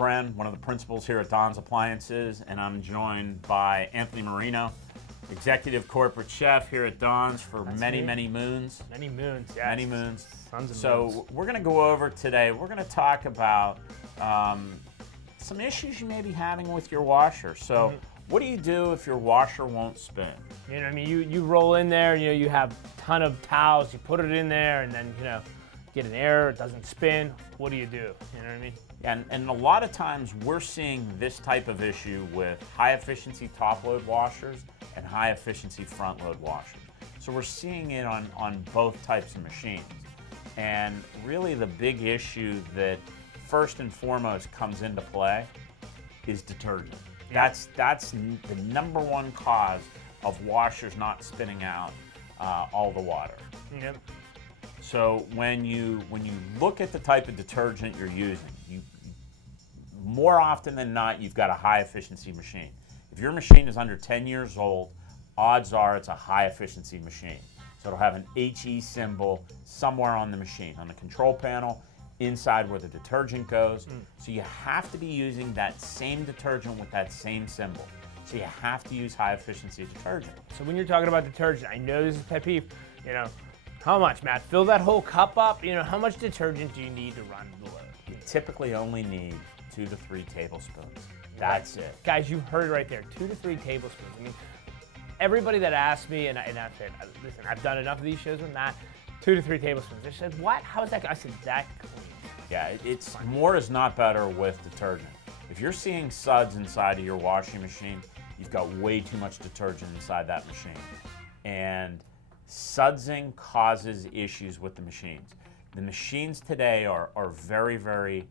Hildebrand, one of the principals here at Don's Appliances, and I'm joined by Anthony Marino, Executive Corporate Chef here at Don's for many moons. Many moons, yes. Many moons. Tons of moons. So we're going to go over today, we're going to talk about some issues you may be having with your washer. So what do you do if your washer won't spin? You know what I mean? You roll in there, you have a ton of towels, you put it in there, and then, get an error, it doesn't spin. What do? You know what I mean? And a lot of times we're seeing this type of issue with high efficiency top load washers and high efficiency front load washers. So we're seeing it on both types of machines. And really the big issue that first and foremost comes into play is detergent. Yeah. That's the number one cause of washers not spinning out all the water. Yep. So when you look at the type of detergent you're using, more often than not, you've got a high efficiency machine. If your machine is under 10 years old, odds are it's a high efficiency machine. So it'll have an HE symbol somewhere on the machine, on the control panel, inside where the detergent goes. So you have to be using that same detergent with that same symbol. So you have to use high efficiency detergent. So when you're talking about detergent, I know this is a pet peeve, how much, Matt? Fill that whole cup up? How much detergent do you need to run the load? You typically only need 2 to 3 tablespoons. That's it. Guys, you heard it right there, 2 to 3 tablespoons. I mean, everybody that asked me, and I said, listen, I've done enough of these shows with Matt, 2 to 3 tablespoons. They said, what? How is that? I said, that clean. Yeah, it's more is not better with detergent. If you're seeing suds inside of your washing machine, you've got way too much detergent inside that machine. And sudsing causes issues with the machines. The machines today are very,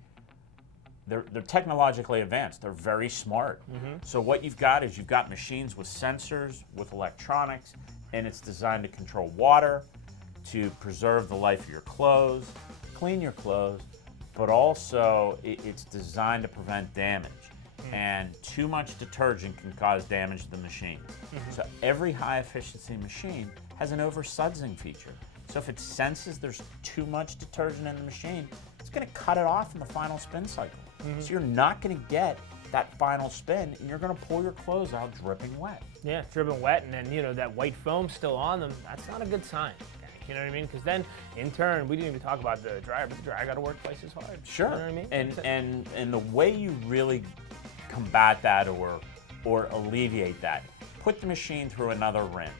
they're technologically advanced. They're very smart. So what you've got is you've got machines with sensors, with electronics, and it's designed to control water, to preserve the life of your clothes, clean your clothes, but also it's designed to prevent damage. And too much detergent can cause damage to the machine. So every high efficiency machine has an over-sudsing feature. So if it senses there's too much detergent in the machine, it's going to cut it off in the final spin cycle. So you're not going to get that final spin, and you're going to pull your clothes out dripping wet. Yeah, dripping wet, and then, that white foam still on them. That's not a good sign. You know what I mean? Because then, in turn, we didn't even talk about the dryer, but the dryer got to work twice as hard. Sure. You know what I mean? And the way you really combat that or alleviate that, put the machine through another rinse.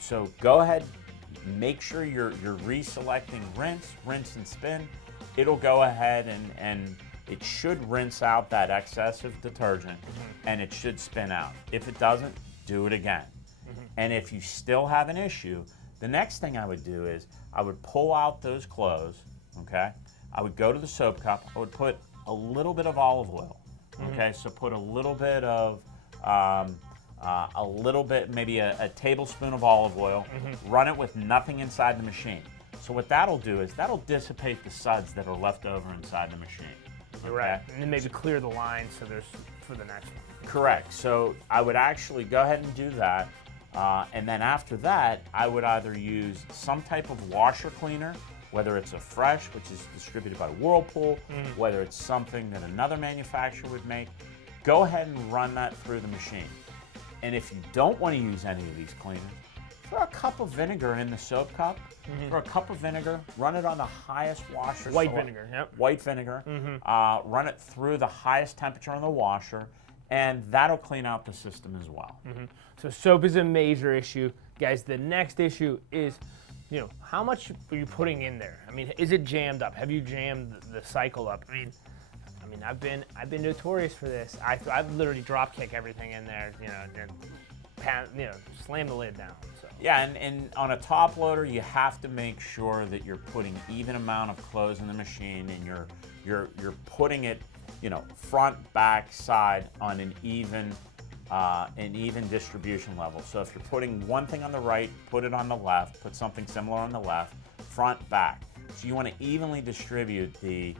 So go ahead, make sure you're reselecting rinse and spin. It'll go ahead and it should rinse out that excess of detergent and it should spin out. If it doesn't, do it again. And if you still have an issue, the next thing I would do is I would pull out those clothes, okay? I would go to the soap cup, I would put a little bit of olive oil, okay? So put a little bit of, maybe a tablespoon of olive oil, run it with nothing inside the machine. So what that'll do is that'll dissipate the suds that are left over inside the machine. You're right. And then maybe clear the line so there's for the next one. Correct. So I would actually go ahead and do that. And then after that, I would either use some type of washer cleaner, whether it's a Fresh, which is distributed by Whirlpool, whether it's something that another manufacturer would make, go ahead and run that through the machine. And if you don't want to use any of these cleaners, throw a cup of vinegar in the soap cup. Throw a cup of vinegar, run it on the highest washer. White vinegar, yep. White vinegar. Run it through the highest temperature on the washer, and that'll clean out the system as well. So soap is a major issue. Guys, the next issue is, how much are you putting in there? I mean, is it jammed up? Have you jammed the cycle up? I mean, I've been notorious for this. I've literally drop kick everything in there, and slam the lid down. So. Yeah, and on a top loader, you have to make sure that you're putting even amount of clothes in the machine, and you're putting it, front, back, side on an even distribution level. So if you're putting one thing on the right, put it on the left, put something similar on the left, front, back. So you want to evenly distribute the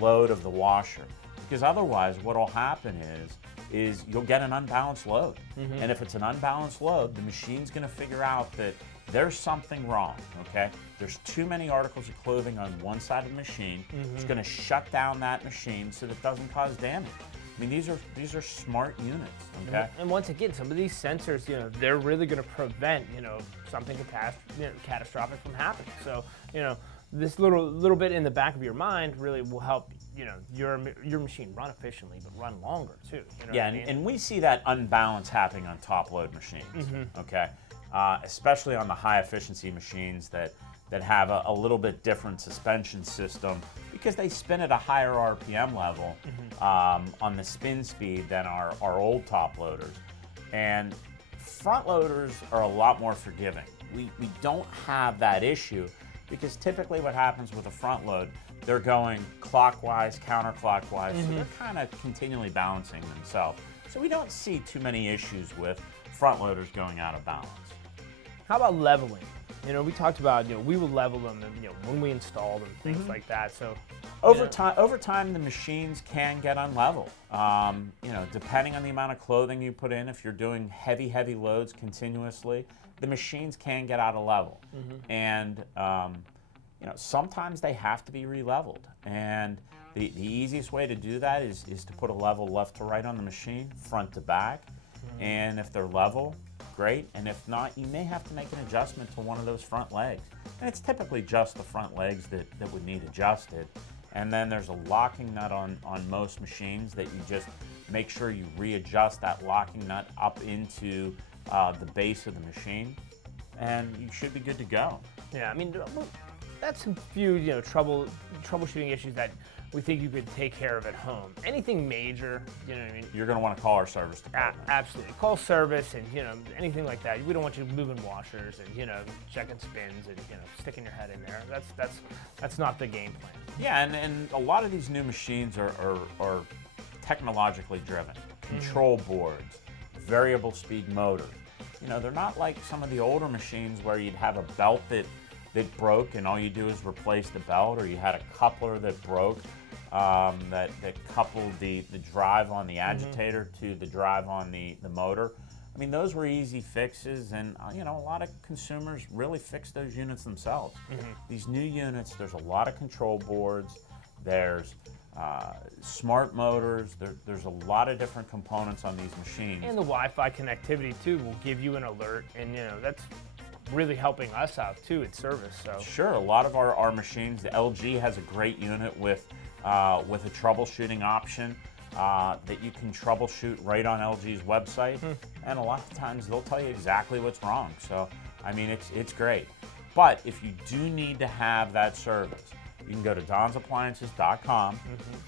load of the washer, because otherwise what will happen is is you'll get an unbalanced load. And if it's an unbalanced load, the machine's gonna figure out that there's something wrong, okay? There's too many articles of clothing on one side of the machine. It's gonna shut down that machine so that it doesn't cause damage. I mean, these are smart units, okay? And once again, some of these sensors, they're really going to prevent, something catastrophic from happening. So, this little bit in the back of your mind really will help, your machine run efficiently, but run longer too. Yeah, and we see that unbalance happening on top load machines, okay? Especially on the high efficiency machines that have a little bit different suspension system because they spin at a higher RPM level on the spin speed than our old top loaders. And front loaders are a lot more forgiving. We don't have that issue because typically what happens with a front load, they're going clockwise, counterclockwise, so they're kind of continually balancing themselves. So we don't see too many issues with front loaders going out of balance. How about leveling? We talked about, we will level them, when we install them, things like that. So over time, the machines can get unlevel. Depending on the amount of clothing you put in, if you're doing heavy loads continuously, the machines can get out of level. And sometimes they have to be re-leveled. And the easiest way to do that is to put a level left to right on the machine, front to back. And if they're level, great, and if not, you may have to make an adjustment to one of those front legs. And it's typically just the front legs that would need adjusted. And then there's a locking nut on most machines that you just make sure you readjust that locking nut up into the base of the machine, and you should be good to go. Yeah, I mean, that's a few, troubleshooting issues that we think you could take care of at home. Anything major, you know what I mean? You're going to want to call our service department. Absolutely. Call service and, anything like that. We don't want you moving washers and, checking spins and, sticking your head in there. That's not the game plan. Yeah, and a lot of these new machines are technologically driven. Control boards, variable speed motors. They're not like some of the older machines where you'd have a belt that broke and all you do is replace the belt, or you had a coupler that broke that coupled the drive on the agitator to the drive on the motor. I mean, those were easy fixes, and a lot of consumers really fix those units themselves. These new units, there's a lot of control boards, there's smart motors, there's a lot of different components on these machines. And the Wi-Fi connectivity too will give you an alert, and that's really helping us out too at service. So sure, a lot of our machines, the LG has a great unit with a troubleshooting option that you can troubleshoot right on LG's website, and a lot of times they'll tell you exactly what's wrong. So I mean, it's great. But if you do need to have that service, you can go to donsappliances.com,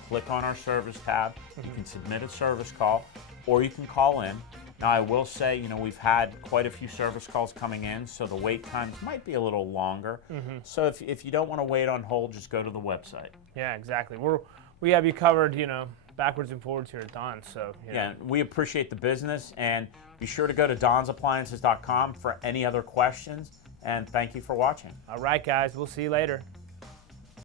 click on our service tab, you can submit a service call, or you can call in. Now, I will say, we've had quite a few service calls coming in, so the wait times might be a little longer. So if you don't want to wait on hold, just go to the website. Yeah, exactly. We have you covered, backwards and forwards here at Don's. So yeah, we appreciate the business, and be sure to go to donsappliances.com for any other questions. And thank you for watching. All right, guys, we'll see you later.